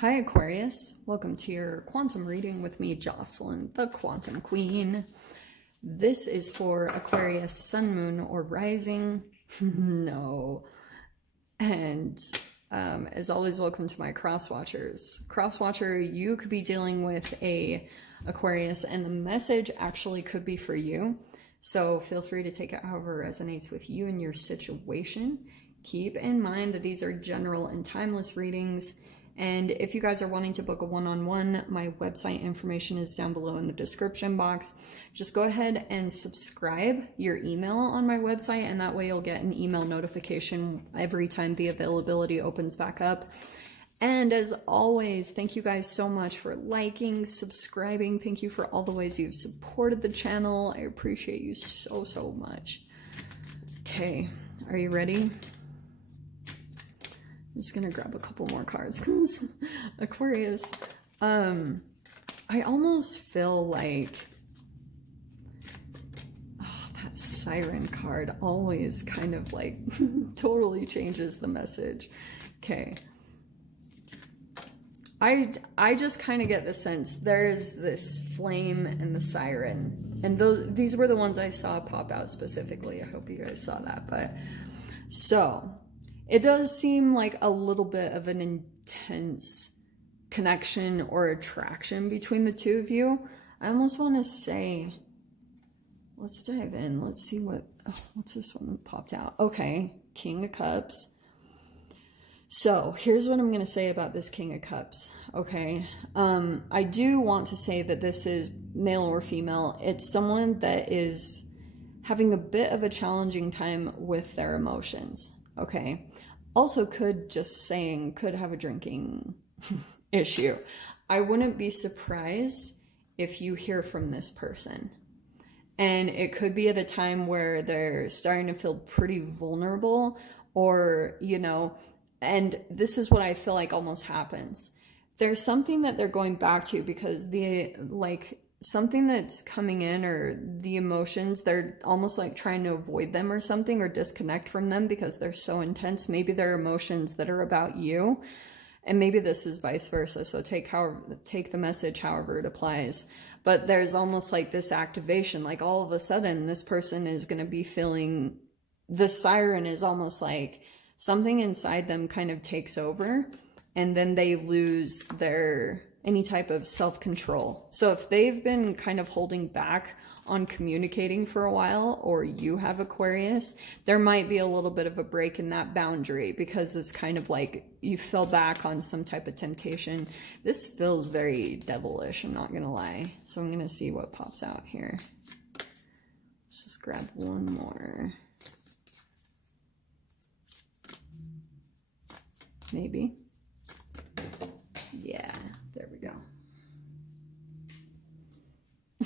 Hi Aquarius, welcome to your quantum reading with me, Jocelyn, the Quantum Queen. This is for Aquarius Sun, Moon, or Rising. No. And as always, welcome to my cross-watchers. Cross-watcher, you could be dealing with a Aquarius and the message actually could be for you. So feel free to take it however resonates with you and your situation. Keep in mind that these are general and timeless readings. And if you guys are wanting to book a one-on-one, my website information is down below in the description box. Just go ahead and subscribe your email on my website, and that way you'll get an email notification every time the availability opens back up. And as always, thank you guys so much for liking, subscribing. Thank you for all the ways you've supported the channel. I appreciate you so, so much. Okay, are you ready? I'm just gonna grab a couple more cards because Aquarius, I almost feel like that siren card always kind of like totally changes the message. Okay. I just kind of get the sense there's this flame and the siren, and these were the ones I saw pop out specifically. I hope you guys saw that. But so it does seem like a little bit of an intense connection or attraction between the two of you. I almost want to say, let's dive in. Let's see what's this one that popped out. Okay, King of Cups. So here's what I'm going to say about this King of Cups. Okay, I do want to say that this is male or female. It's someone that is having a bit of a challenging time with their emotions. Okay, also could have a drinking issue. I wouldn't be surprised if you hear from this person. And it could be at a time where they're starting to feel pretty vulnerable, or, you know, and this is what I feel like almost happens. There's something that they're going back to because something that's coming in, or the emotions, they're almost like trying to avoid them or something, or disconnect from them because they're so intense. Maybe they're emotions that are about you, and maybe this is vice versa. So take the message however it applies. But there's almost like this activation, like all of a sudden this person is going to be feeling, the siren is almost like something inside them kind of takes over, and then they lose their any type of self-control. So if they've been kind of holding back on communicating for a while, or you have Aquarius, there might be a little bit of a break in that boundary because it's kind of like you fell back on some type of temptation. This feels very devilish, I'm not gonna lie. So I'm gonna see what pops out here. Let's just grab one more. Maybe. Yeah, there we go.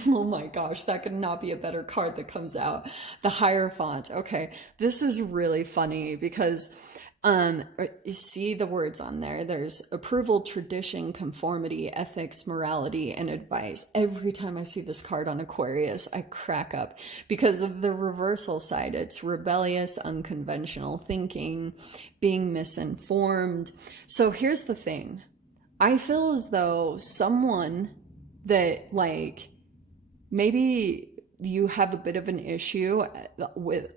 Oh my gosh, that could not be a better card that comes out. The Hierophant. Okay, this is really funny because you see the words on there. There's approval, tradition, conformity, ethics, morality, and advice. Every time I see this card on Aquarius, I crack up because of the reversal side. It's rebellious, unconventional thinking, being misinformed. So here's the thing. I feel as though someone that, like, maybe you have a bit of an issue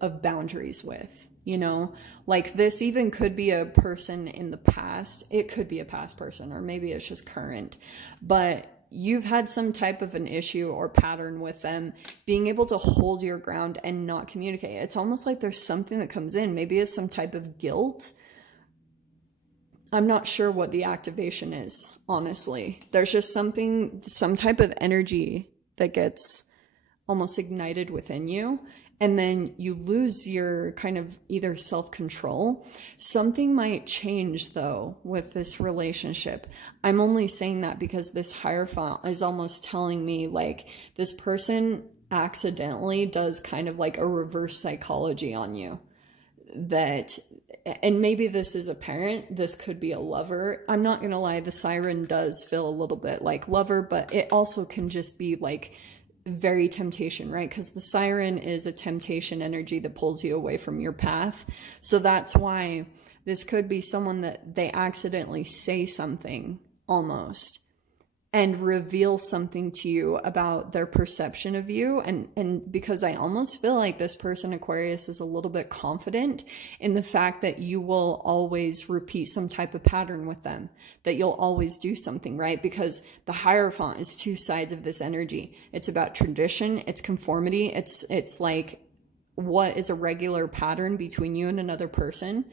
of boundaries with, you know, like this even could be a person in the past. It could be a past person, or maybe it's just current, but you've had some type of an issue or pattern with them being able to hold your ground and not communicate. It's almost like there's something that comes in. Maybe it's some type of guilt. I'm not sure what the activation is, honestly. There's just something, some type of energy that gets almost ignited within you, and then you lose your kind of either self-control. Something might change though with this relationship. I'm only saying that because this Hierophant is almost telling me like this person accidentally does kind of like a reverse psychology on you. That, and maybe this is a parent, this could be a lover. I'm not gonna lie, the siren does feel a little bit like lover, but it also can just be like very temptation, right? Because the siren is a temptation energy that pulls you away from your path. So that's why this could be someone that they accidentally say something almost, and reveal something to you about their perception of you. And because I almost feel like this person, Aquarius, is a little bit confident in the fact that you will always repeat some type of pattern with them, that you'll always do something, right? Because the Hierophant is two sides of this energy. It's about tradition, it's conformity, it's like what is a regular pattern between you and another person.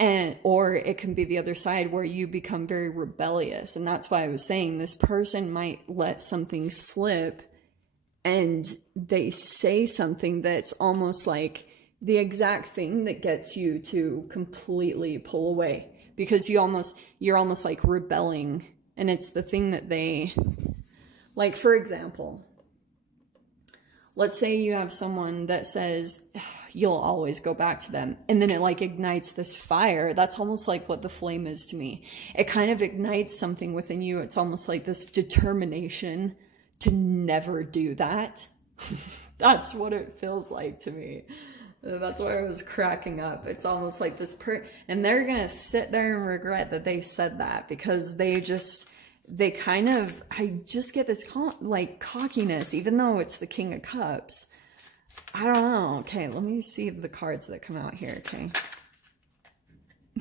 And, or it can be the other side where you become very rebellious. And that's why I was saying this person might let something slip and they say something that's almost like the exact thing that gets you to completely pull away, because you're almost like rebelling. And it's the thing that they, like, for example, let's say you have someone that says you'll always go back to them, and then it like ignites this fire. That's almost like what the flame is to me. It kind of ignites something within you. It's almost like this determination to never do that. That's what it feels like to me. That's why I was cracking up. It's almost like this and they're gonna sit there and regret that they said that, because I just get this like cockiness, even though it's the King of Cups. I don't know. Okay, let me see the cards that come out here, okay?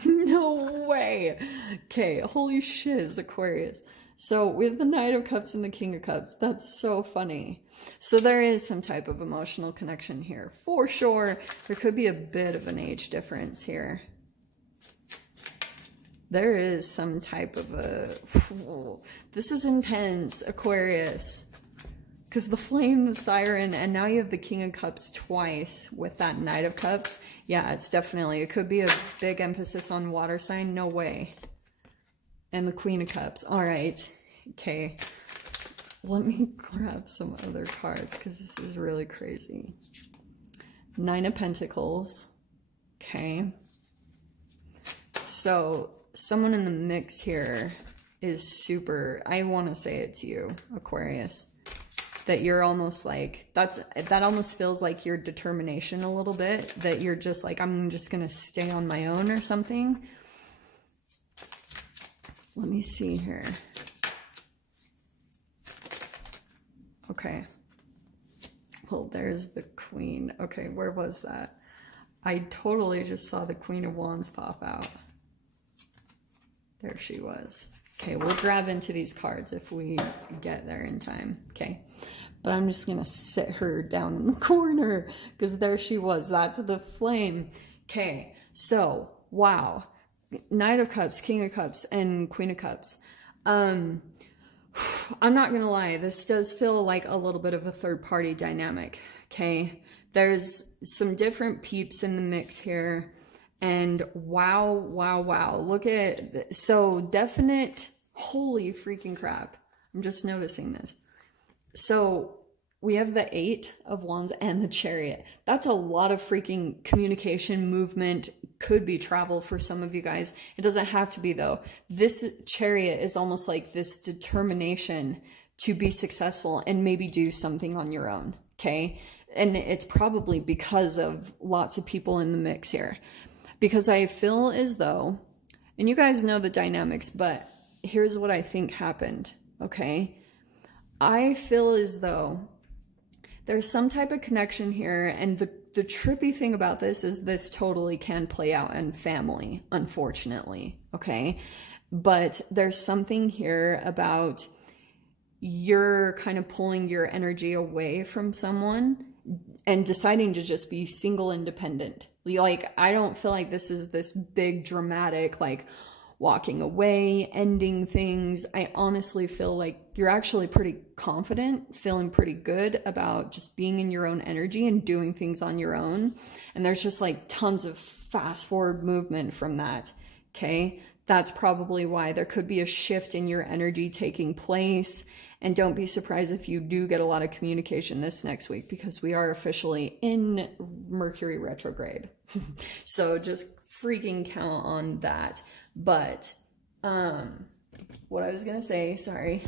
No way. Okay, holy shit, it's Aquarius. So we have the Knight of Cups and the King of Cups. That's so funny. So there is some type of emotional connection here, for sure. There could be a bit of an age difference here. There is some type of a... This is intense, Aquarius. Because the Flame, the Siren, and now you have the King of Cups twice with that Knight of Cups. Yeah, it's definitely... It could be a big emphasis on water sign. No way. And the Queen of Cups. All right. Okay. Let me grab some other cards, because this is really crazy. Nine of Pentacles. Okay. So... someone in the mix here is super, I want to say it's you, Aquarius, that you're almost like, that almost feels like your determination a little bit, that you're just like, I'm just going to stay on my own or something. Let me see here. Okay. Well, there's the Queen. Okay, where was that? I totally just saw the Queen of Wands pop out. There she was. Okay, we'll grab into these cards if we get there in time. Okay, but I'm just gonna sit her down in the corner, because there she was. That's the Flame. Okay, so wow, Knight of Cups, King of Cups, and Queen of Cups. I'm not gonna lie, this does feel like a little bit of a third party dynamic. Okay, there's some different peeps in the mix here. And wow, wow, wow. Look at, so definite, holy freaking crap. I'm just noticing this. So we have the Eight of Wands and the Chariot. That's a lot of freaking communication, movement, could be travel for some of you guys. It doesn't have to be though. This Chariot is almost like this determination to be successful and maybe do something on your own, okay? And it's probably because of lots of people in the mix here. Because I feel as though, and you guys know the dynamics, but here's what I think happened, okay? I feel as though there's some type of connection here, and the trippy thing about this is this totally can play out in family, unfortunately, okay? But there's something here about you're kind of pulling your energy away from someone and deciding to just be single independent. Like, I don't feel like this is this big dramatic, like, walking away, ending things. I honestly feel like you're actually pretty confident, feeling pretty good about just being in your own energy and doing things on your own. And there's just like tons of fast forward movement from that, okay? That's probably why there could be a shift in your energy taking place. And don't be surprised if you do get a lot of communication this next week, because we are officially in Mercury retrograde. So just freaking count on that. But what I was going to say, sorry.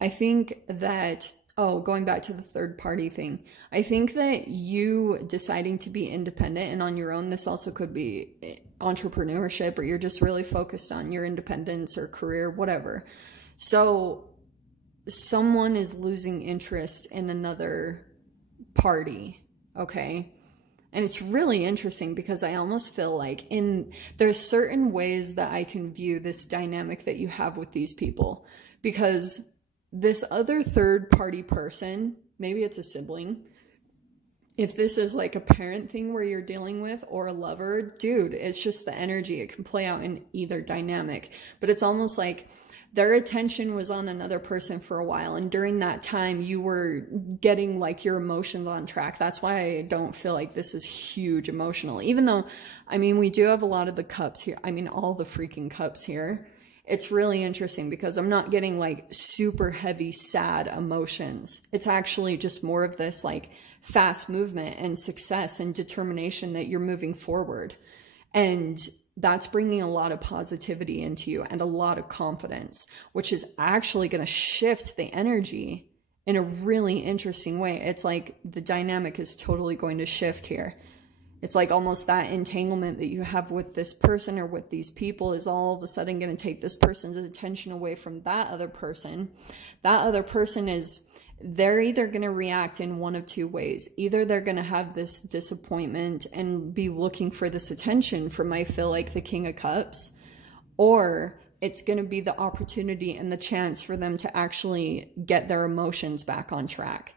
I think that, Oh, going back to the third party thing. I think that you deciding to be independent and on your own, this also could be entrepreneurship, or you're just really focused on your independence or career, whatever. So someone is losing interest in another party, okay? And it's really interesting because I almost feel like there's certain ways that I can view this dynamic that you have with these people, because this other third party person, maybe it's a sibling, if this is like a parent thing where you're dealing with, or a lover, dude, it's just the energy. It can play out in either dynamic, but it's almost like their attention was on another person for a while, and during that time you were getting like your emotions on track. That's why I don't feel like this is huge emotional, even though, I mean, we do have a lot of the cups here. I mean, all the freaking cups here. It's really interesting because I'm not getting like super heavy, sad emotions. It's actually just more of this like fast movement and success and determination that you're moving forward. And that's bringing a lot of positivity into you and a lot of confidence, which is actually going to shift the energy in a really interesting way. It's like the dynamic is totally going to shift here. It's like almost that entanglement that you have with this person or with these people is all of a sudden going to take this person's attention away from that other person. That other person they're either going to react in one of two ways. Either they're going to have this disappointment and be looking for this attention from, I feel like, the King of Cups, or it's going to be the opportunity and the chance for them to actually get their emotions back on track.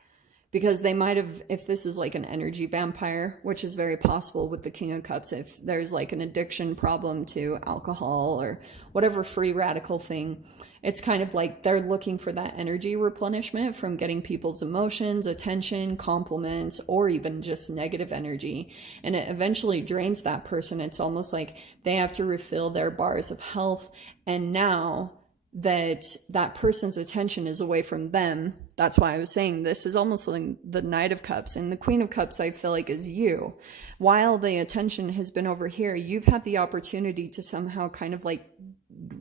Because they might have, if this is like an energy vampire, which is very possible with the King of Cups, if there's like an addiction problem to alcohol or whatever free radical thing, it's kind of like they're looking for that energy replenishment from getting people's emotions, attention, compliments, or even just negative energy. And it eventually drains that person. It's almost like they have to refill their bars of health. And now that person's attention is away from them. That's why I was saying this is almost like the Knight of Cups, and the Queen of Cups I feel like is you. While the attention has been over here, you've had the opportunity to somehow kind of like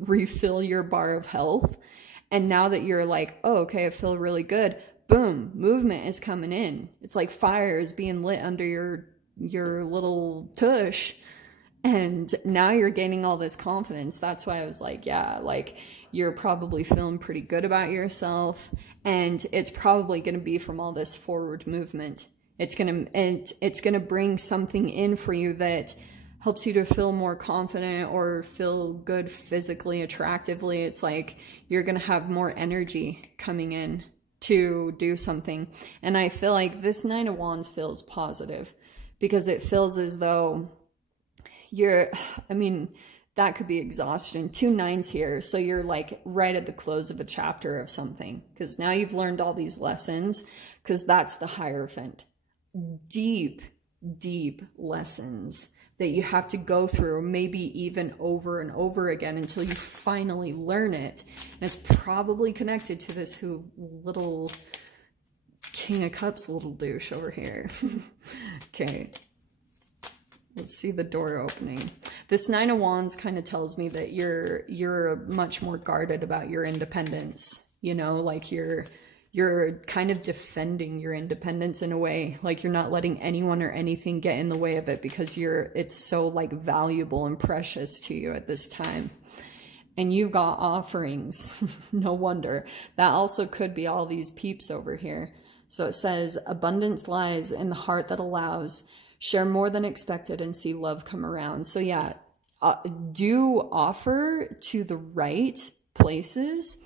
refill your bar of health. And now that you're like, oh, okay, I feel really good, boom, movement is coming in. It's like fire is being lit under your little tush. And now you're gaining all this confidence. That's why I was like, yeah, like you're probably feeling pretty good about yourself. And it's probably going to be from all this forward movement. It's going to bring something in for you that helps you to feel more confident or feel good physically, attractively. It's like you're going to have more energy coming in to do something. And I feel like this Nine of Wands feels positive because it feels as though that could be exhaustion. 2 nines here. So you're like right at the close of a chapter of something, because now you've learned all these lessons, because that's the Hierophant. Deep, deep lessons that you have to go through, maybe even over and over again until you finally learn it. And it's probably connected to this little King of Cups little douche over here. Okay. Let's see the door opening. This Nine of Wands kind of tells me that you're much more guarded about your independence. You know, like you're kind of defending your independence in a way. Like you're not letting anyone or anything get in the way of it because it's so like valuable and precious to you at this time. And you've got offerings. No wonder. That also could be all these peeps over here. So it says, abundance lies in the heart that allows. Share more than expected and see love come around. So yeah, do offer to the right places,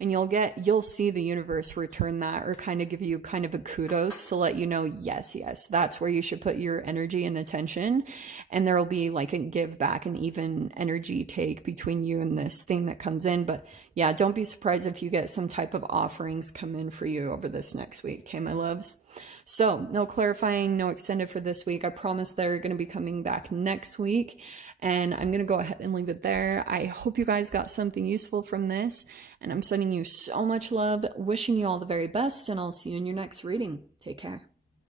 and you'll see the universe return that, or kind of give you kind of a kudos to let you know, yes, that's where you should put your energy and attention. And there'll be like a give back and even energy take between you and this thing that comes in. But yeah, don't be surprised if you get some type of offerings come in for you over this next week. Okay, my loves? So no clarifying, no extended for this week. I promise they're going to be coming back next week, and I'm going to go ahead and leave it there. I hope you guys got something useful from this, and I'm sending you so much love, wishing you all the very best, and I'll see you in your next reading. Take care.